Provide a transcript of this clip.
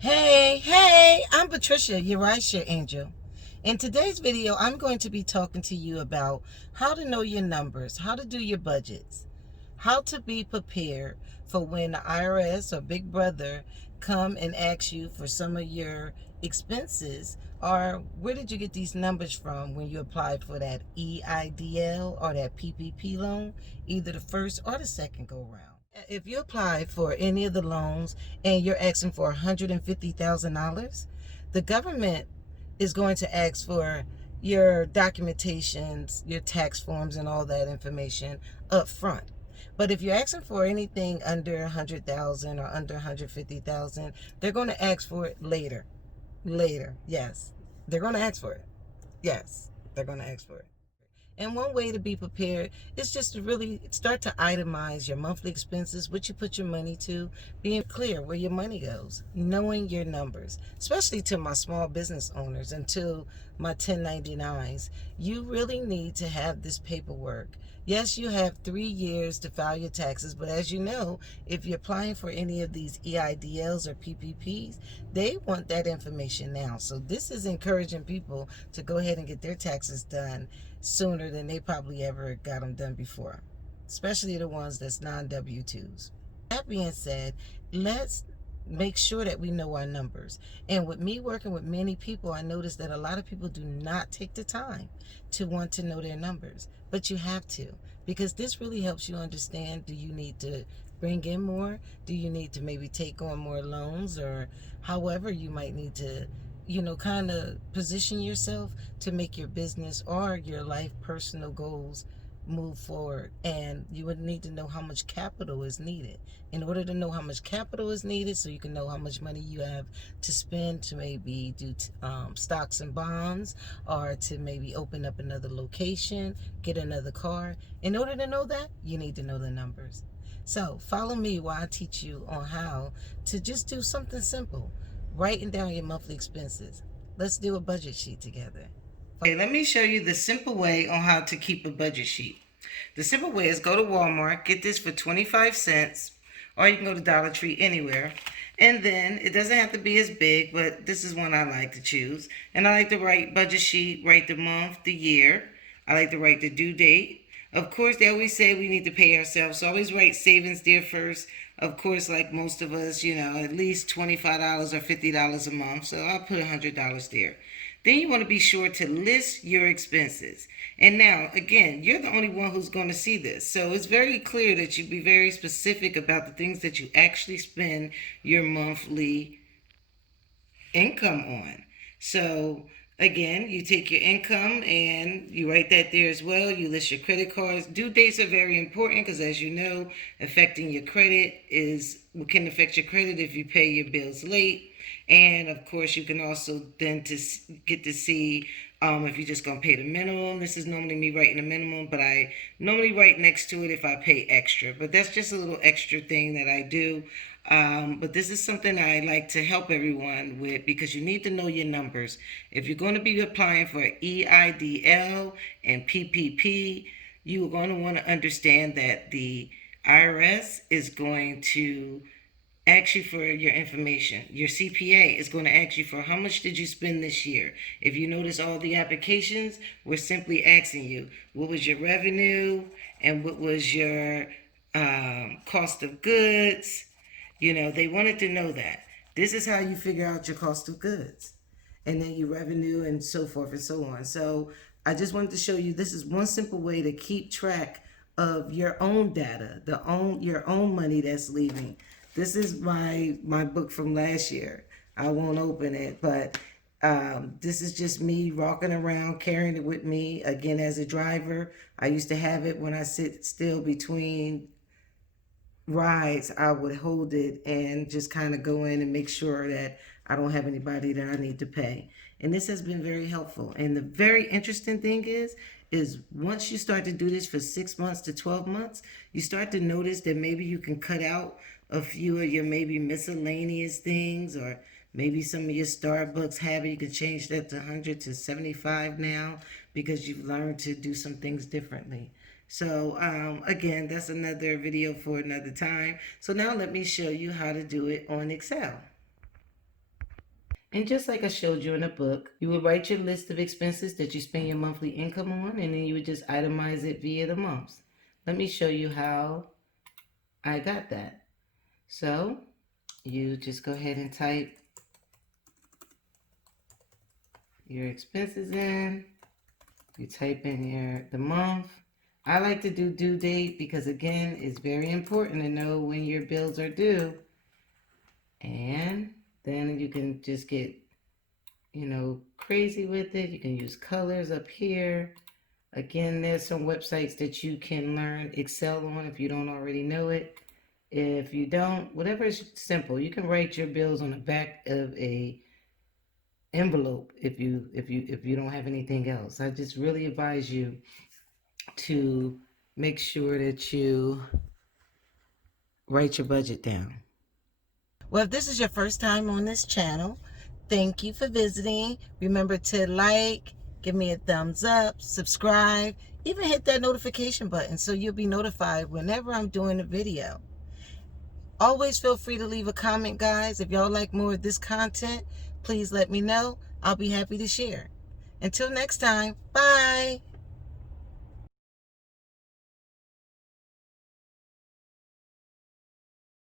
Hey, I'm Patricia, your rideshare angel. In today's video, I'm going to be talking to you about how to know your numbers, how to do your budgets, how to be prepared for when the IRS or Big Brother come and ask you for some of your expenses, or where did you get these numbers from when you applied for that EIDL or that PPP loan, either the first or the second go round. If you apply for any of the loans and you're asking for $150,000, the government is going to ask for your documentations, your tax forms, and all that information up front. But if you're asking for anything under 100,000 or under 150,000, they're going to ask for it later. Later, yes. They're going to ask for it. Yes, they're going to ask for it. And one way to be prepared is just to really start to itemize your monthly expenses, what you put your money to, being clear where your money goes, knowing your numbers, especially to my small business owners and to my 1099s. You really need to have this paperwork. Yes, you have 3 years to file your taxes, but as you know, if you're applying for any of these EIDLs or PPPs, they want that information now. So this is encouraging people to go ahead and get their taxes done sooner than they probably ever got them done before, especially the ones that's non-W-2s. That being said, let's make sure that we know our numbers. And with me working with many people, I noticed that a lot of people do not take the time to want to know their numbers, but you have to, because this really helps you understand, do you need to bring in more? Do you need to maybe take on more loans, or however you might need to kind of position yourself to make your business or your life personal goals move forward. And you would need to know how much capital is needed. In order to know how much capital is needed, so you can know how much money you have to spend to maybe do stocks and bonds, or to maybe open up another location, get another car. In order to know that, you need to know the numbers. So follow me while I teach you on how to just do something simple, writing down your monthly expenses. Let's do a budget sheet together. Okay, let me show you the simple way on how to keep a budget sheet. The simple way is go to Walmart, get this for 25 cents, or you can go to Dollar Tree, anywhere. And then it doesn't have to be as big, but this is one I like to choose. And I like to write budget sheet, write the month, the year. I like to write the due date. Of course, they always say we need to pay ourselves, so always write savings there first. Of course, like most of us, at least $25 or $50 a month, so I'll put $100 there. Then you want to be sure to list your expenses. And now, again, you're the only one who's going to see this. So it's very clear that you be very specific about the things that you actually spend your monthly income on. So again, you take your income and you write that there as well. You list your credit cards. Due dates are very important because, as you know, affecting your credit is what can affect your credit if you pay your bills late. And of course, you can also then get to see if you're just going to pay the minimum. This is normally me writing the minimum, but I normally write next to it if I pay extra. But that's just a little extra thing that I do. But this is something I like to help everyone with, because you need to know your numbers. If you're going to be applying for EIDL and PPP, you are going to want to understand that the IRS is going to ask you for your information. Your CPA is going to ask you for how much did you spend this year. If you notice, all the applications were simply asking you what was your revenue and what was your cost of goods. They wanted to know that. This is how you figure out your cost of goods, and then your revenue, and so forth and so on. So I just wanted to show you, this is one simple way to keep track of your own data, your own money that's leaving. This is my book from last year. I won't open it, but this is just me walking around, carrying it with me. Again, as a driver, I used to have it when I sit still between rides. I would hold it and just kind of go in and make sure that I don't have anybody that I need to pay. And this has been very helpful. And the very interesting thing is once you start to do this for 6 months to 12 months, you start to notice that maybe you can cut out a few of your maybe miscellaneous things, or maybe some of your Starbucks habit, you could change that to 100 to 75 now, because you've learned to do some things differently. So again, that's another video for another time. So now let me show you how to do it on Excel. And just like I showed you in the book, you would write your list of expenses that you spend your monthly income on, and then you would just itemize it via the months. Let me show you how I got that. So you just go ahead and type your expenses in. You type in the month. I like to do due date because, again, it's very important to know when your bills are due. And then you can just get, crazy with it. You can use colors up here. Again, there's some websites that you can learn Excel on if you don't already know it. If you don't, whatever is simple, you can write your bills on the back of a envelope if you don't have anything else. I just really advise you to make sure that you write your budget down. Well, if this is your first time on this channel, thank you for visiting. Remember to like, give me a thumbs up, subscribe, even hit that notification button so you'll be notified whenever I'm doing a video. Always feel free to leave a comment, guys. If y'all like more of this content, please let me know. I'll be happy to share. Until next time, bye.